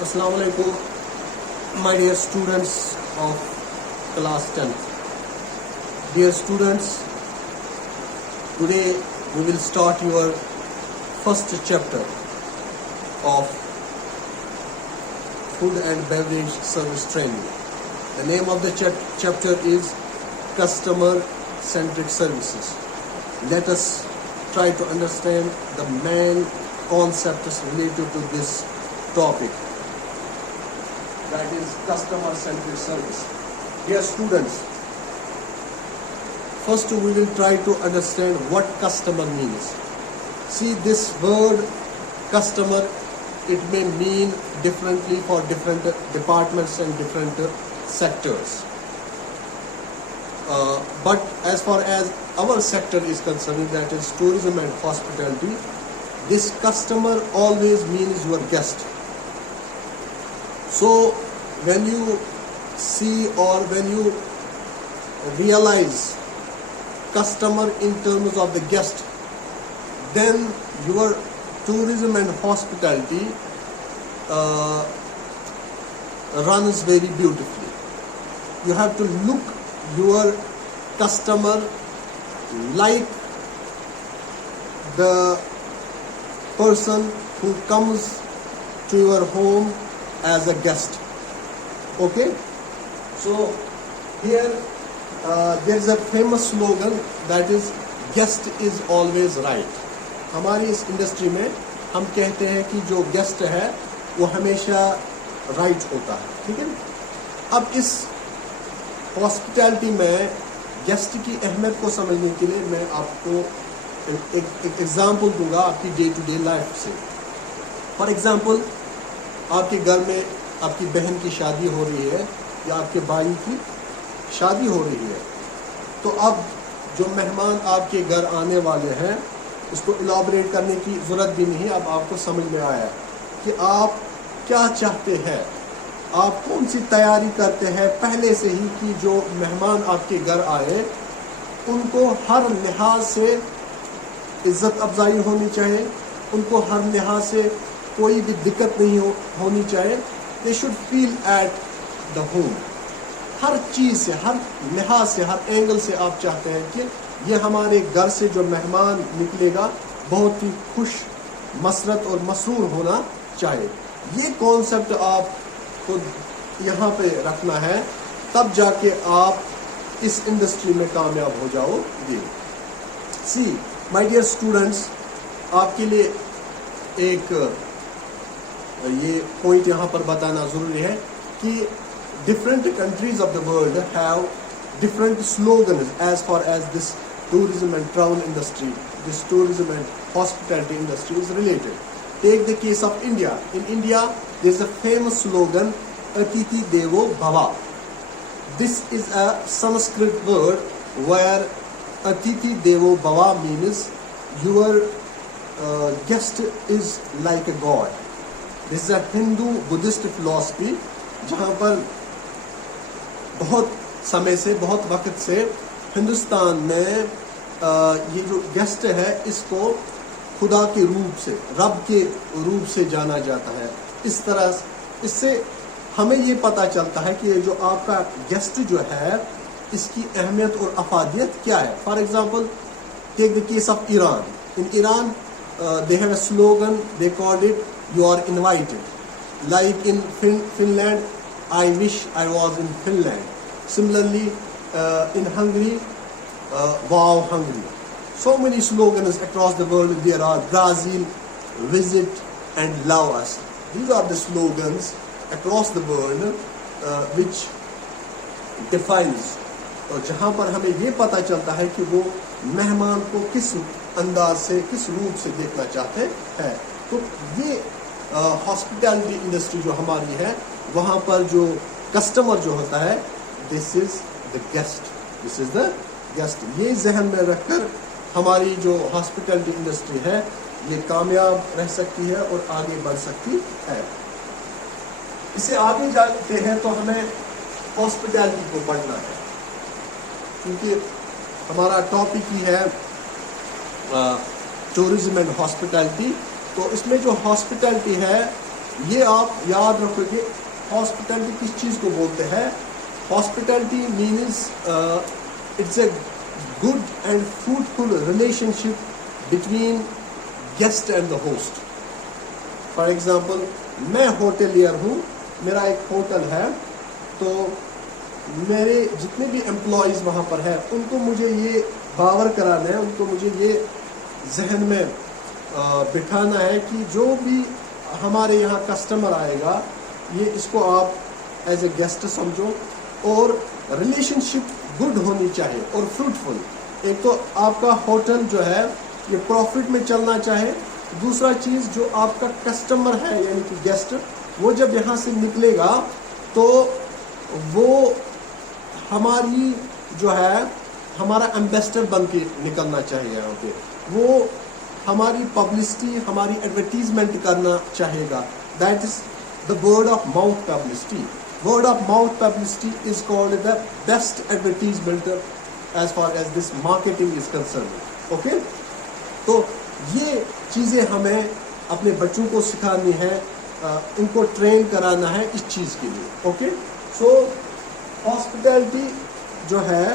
Assalamu alaikum, my dear students of class 10th. Dear students, today we will start your first chapter of Food and Beverage Service Training. The name of the chapter is Customer Centric Services. Let us try to understand the main concepts related to this topic, that is customer centric service. Dear students, first we will try to understand what customer means. See, this word customer, it may mean differently for different departments and different sectors. But as far as our sector is concerned, that is tourism and hospitality, this customer always means your guest. So when you see or when you realize customer in terms of the guest, then your tourism and hospitality runs very beautifully. You have to look your customer like the person who comes to your home as a guest. Okay? So here there is a famous slogan, that is guest is always right. ہماری اس industry میں ہم کہتے ہیں کہ جو guest ہے وہ ہمیشہ رائٹ ہوتا ہے. ٹھیک ہے نا. اب اس ہاسپٹیلٹی میں گیسٹ کی اہمیت کو سمجھنے کے لیے میں آپ کو ایک ایگزامپل دوں گا آپ کی ڈے ٹو ڈے لائف سے. فار ایگزامپل، آپ کے گھر میں آپ کی بہن کی شادی ہو رہی ہے یا آپ کے بھائی کی شادی ہو رہی ہے، تو اب جو مہمان آپ کے گھر آنے والے ہیں اس کو الابریٹ کرنے کی ضرورت بھی نہیں. اب آپ کو سمجھ میں آیا کہ آپ کیا چاہتے ہیں، آپ کون سی تیاری کرتے ہیں پہلے سے ہی کہ جو مہمان آپ کے گھر آئے ان کو ہر لحاظ سے عزت افزائی ہونی چاہیے، ان کو ہر لحاظ سے کوئی بھی دقت نہیں ہونی چاہیے. They should feel at the home. ہر چیز سے، ہر لحاظ سے، ہر اینگل سے آپ چاہتے ہیں کہ یہ ہمارے گھر سے جو مہمان نکلے گا بہت ہی خوش مسرت اور مسرور ہونا چاہیے. یہ کانسیپٹ آپ کو یہاں پہ رکھنا ہے، تب جا کے آپ اس انڈسٹری میں کامیاب ہو جاؤ گے. سی مائی ڈیئر اسٹوڈنٹس، آپ کے لیے ایک یہ پوائنٹ یہاں پر بتانا ضروری ہے کہ different countries of the world have different slogans as far as this tourism and travel industry, this tourism and hospitality industry is related. Take the case of India. In India, there is a famous slogan, Atithi Devo Bhava. This is a Sanskrit word where Atithi Devo Bhava means your guest is like a god. This is a Hindu Buddhist philosophy جہاں پر بہت سمے سے، بہت وقت سے ہندوستان میں یہ جو گیسٹ ہے اس کو خدا کے روپ سے، رب کے روپ سے جانا جاتا ہے. اس طرح اس سے ہمیں یہ پتہ چلتا ہے کہ یہ جو آپ کا گیسٹ جو ہے اس کی اہمیت اور افادیت کیا ہے. For example, take the case of Iran. In Iran they have a slogan, they called it, you are invited. Like in Finland, I wish I was in Finland. Similarly, in Hungary, wow Hungary. So many slogans across the world. There are Brazil, visit and love us. These are the slogans across the world which defines. اور جہاں پر ہمیں یہ پتہ چلتا ہے کہ وہ مہمان کو کس انداز سے، کس روپ سے دیکھنا چاہتے ہیں. تو یہ ہاسپٹیلٹی انڈسٹری جو ہماری ہے وہاں پر جو کسٹمر جو ہوتا ہے، دس از the guest, this is the guest. یہ ذہن میں رکھ کر ہماری جو ہاسپٹیلٹی انڈسٹری ہے یہ کامیاب رہ سکتی ہے اور آگے بڑھ سکتی ہے. اسے آگے جاتے ہیں تو ہمیں ہاسپٹیلٹی کو پڑھنا ہے، کیونکہ ہمارا ٹاپک ہی ہے ٹورزم اینڈ ہاسپٹیلٹی. تو اس میں جو ہاسپٹیلٹی ہے یہ آپ یاد رکھو گے ہاسپٹلٹی کس چیز کو بولتے ہیں. Hospitality means it's a good and fruitful relationship between guest and the host. For example میں ہوٹلیئر ہوں, میرا ایک ہوٹل ہے, تو میرے جتنے بھی امپلائیز وہاں پر ہیں ان کو مجھے یہ باور کرانا ہے, ان کو مجھے یہ ذہن میں بٹھانا ہے کہ جو بھی ہمارے یہاں کسٹمر آئے گا یہ اس کو آپ ایز اے گیسٹ سمجھو, اور ریلیشن شپ گڈ ہونی چاہیے اور فروٹفل. ایک تو آپ کا ہوٹل جو ہے یہ پروفٹ میں چلنا چاہے, دوسرا چیز جو آپ کا کسٹمر ہے یعنی کہ گیسٹ, وہ جب یہاں سے نکلے گا تو وہ ہماری جو ہے ہمارا ایمبیسڈر بن کے نکلنا چاہیے یہاں پہ, وہ ہماری پبلسٹی ہماری ایڈورٹیزمنٹ کرنا چاہے گا. That is the word of mouth publicity. Word of mouth publicity is called the best advertisement as far as this marketing is concern. Okay, تو یہ چیزیں ہمیں اپنے بچوں کو سکھانی ہے, ان کو ٹرین کرانا ہے اس چیز کے لیے. اوکے, سو ہاسپٹلٹی جو ہے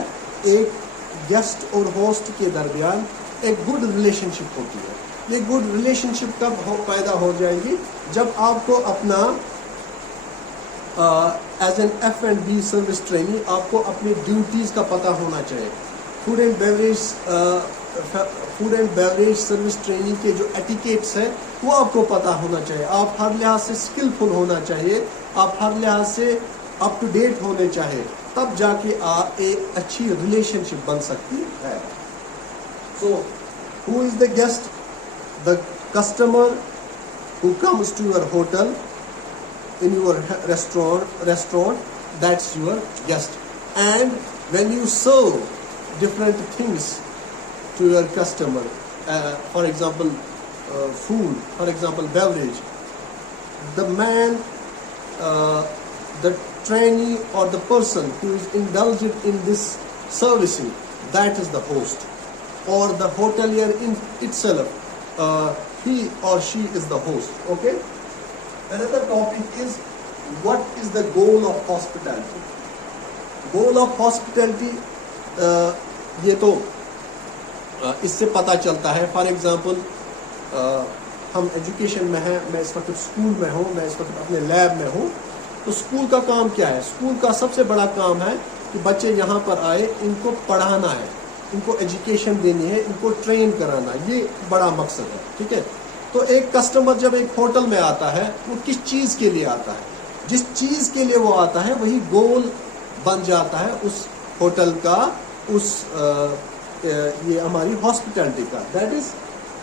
ایک گیسٹ اور ہوسٹ کے درمیان ایک گڈ ریلیشن شپ ہوتی ہے. یہ گڈ ریلیشن شپ کب پیدا ہو جائے گی؟ جب آپ کو اپنا as an F&B service trainee آپ کو اپنی ڈیوٹیز کا پتہ ہونا چاہیے. Food and beverage service training کے جو ایٹیکیٹس ہیں وہ آپ کو پتہ ہونا چاہیے. آپ ہر لحاظ سے اسکلفل ہونا چاہیے, آپ ہر لحاظ سے اپ ٹو ڈیٹ ہونے چاہیے, تب جا کے ایک اچھی ریلیشن شپ بن سکتی ہے. So who is the guest? The customer who comes to your hotel, in your restaurant, that's your guest. And when you serve different things to your customer, for example food, for example beverage, the man, the trainee or the person who is indulged in this servicing, that is the host, or the hotelier in itself, he or she is the host. Okay, another topic is what is the goal of hospitality. Goal of hospitality یہ تو اس سے پتہ چلتا ہے. For example ہم education میں ہیں, میں اس وقت اسکول میں ہوں, میں اس وقت اپنے لیب میں ہوں, تو اسکول کا کام کیا ہے؟ اسکول کا سب سے بڑا کام ہے کہ بچے یہاں پر آئے, ان کو پڑھانا ہے, ان کو ایجوکیشن دینی ہے, ان کو ٹرین کرانا, یہ بڑا مقصد ہے. ٹھیک ہے, تو ایک کسٹمر جب ایک ہوٹل میں آتا ہے وہ کس چیز کے لیے آتا ہے؟ جس چیز کے لیے وہ آتا ہے وہی گول بن جاتا ہے اس ہوٹل کا, اس یہ ہماری ہاسپٹلٹی کا. That is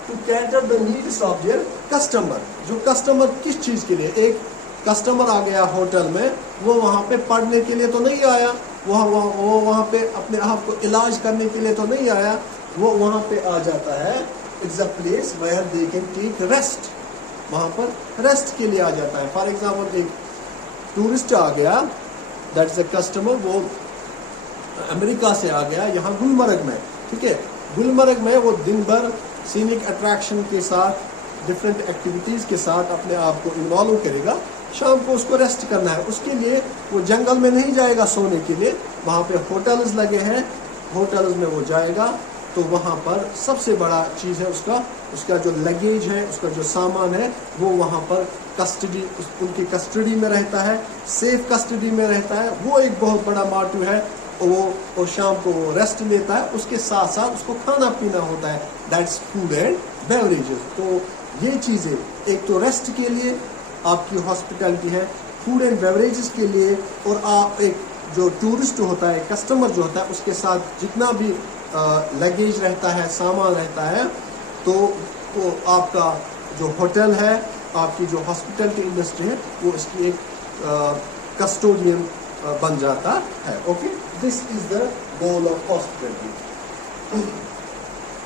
to cater the needs of their customer. جو کسٹمر کس چیز کے لیے, ایک کسٹمر آ گیا ہوٹل میں, وہ وہاں پہ پڑھنے کے لیے تو نہیں آیا, وہ وہاں پہ اپنے آپ کو علاج کرنے کے لیے تو نہیں آیا, وہ وہاں پہ آ جاتا ہے it's a place where they can take rest, وہاں پر ریسٹ کے لیے آ جاتا ہے. فار ایگزامپل ایک ٹورسٹ آ گیا, دیٹ از اے کسٹمر, وہ امریکہ سے آ گیا یہاں گلمرگ میں. ٹھیک ہے, گلمرگ میں وہ دن بھر سینک اٹریکشن کے ساتھ, ڈفرینٹ ایکٹیویٹیز کے ساتھ اپنے آپ کو انوالو کرے گا, شام کو اس کو ریسٹ کرنا ہے. اس کے لیے وہ جنگل میں نہیں جائے گا سونے کے لیے, وہاں پہ ہوٹلز لگے ہیں, ہوٹلز میں وہ جائے گا, تو وہاں پر سب سے بڑا چیز ہے اس کا جو لگیج ہے, اس کا جو سامان ہے, وہ وہاں پر کسٹڈی, ان کی کسٹڈی میں رہتا ہے, سیف کسٹڈی میں رہتا ہے. وہ ایک بہت بڑا موٹیو ہے. وہ شام کو وہ ریسٹ لیتا ہے, اس کے ساتھ ساتھ اس کو کھانا پینا ہوتا ہے, دیٹس فوڈ اینڈ بیوریجز. تو یہ چیزیں ایک تو ریسٹ کے لیے آپ کی ہاسپٹلٹی ہے, فوڈ اینڈ بیوریجز کے لیے, اور آپ ایک جو ٹورسٹ ہوتا ہے, کسٹمر جو ہوتا ہے, اس کے ساتھ جتنا بھی لگیج رہتا ہے, سامان رہتا ہے, تو وہ آپ کا جو ہوٹل ہے, آپ کی جو ہاسپٹلٹی انڈسٹری ہے, وہ اس کی ایک کسٹوڈین بن جاتا ہے. Okay, this is the goal of hospitality.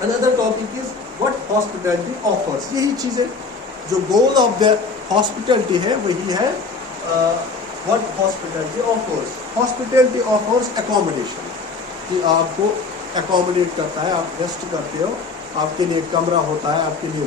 Another topic is what hospitality offers. یہی چیزیں جو گول آف دا ہاسپٹلٹی ہے وہی ہے what hospitality offers. Hospitality offers accommodation, کہ آپ کو اکوموڈیٹ کرتا ہے, آپ ریسٹ کرتے ہو, آپ کے لیے ایک کمرہ ہوتا ہے, آپ کے لیے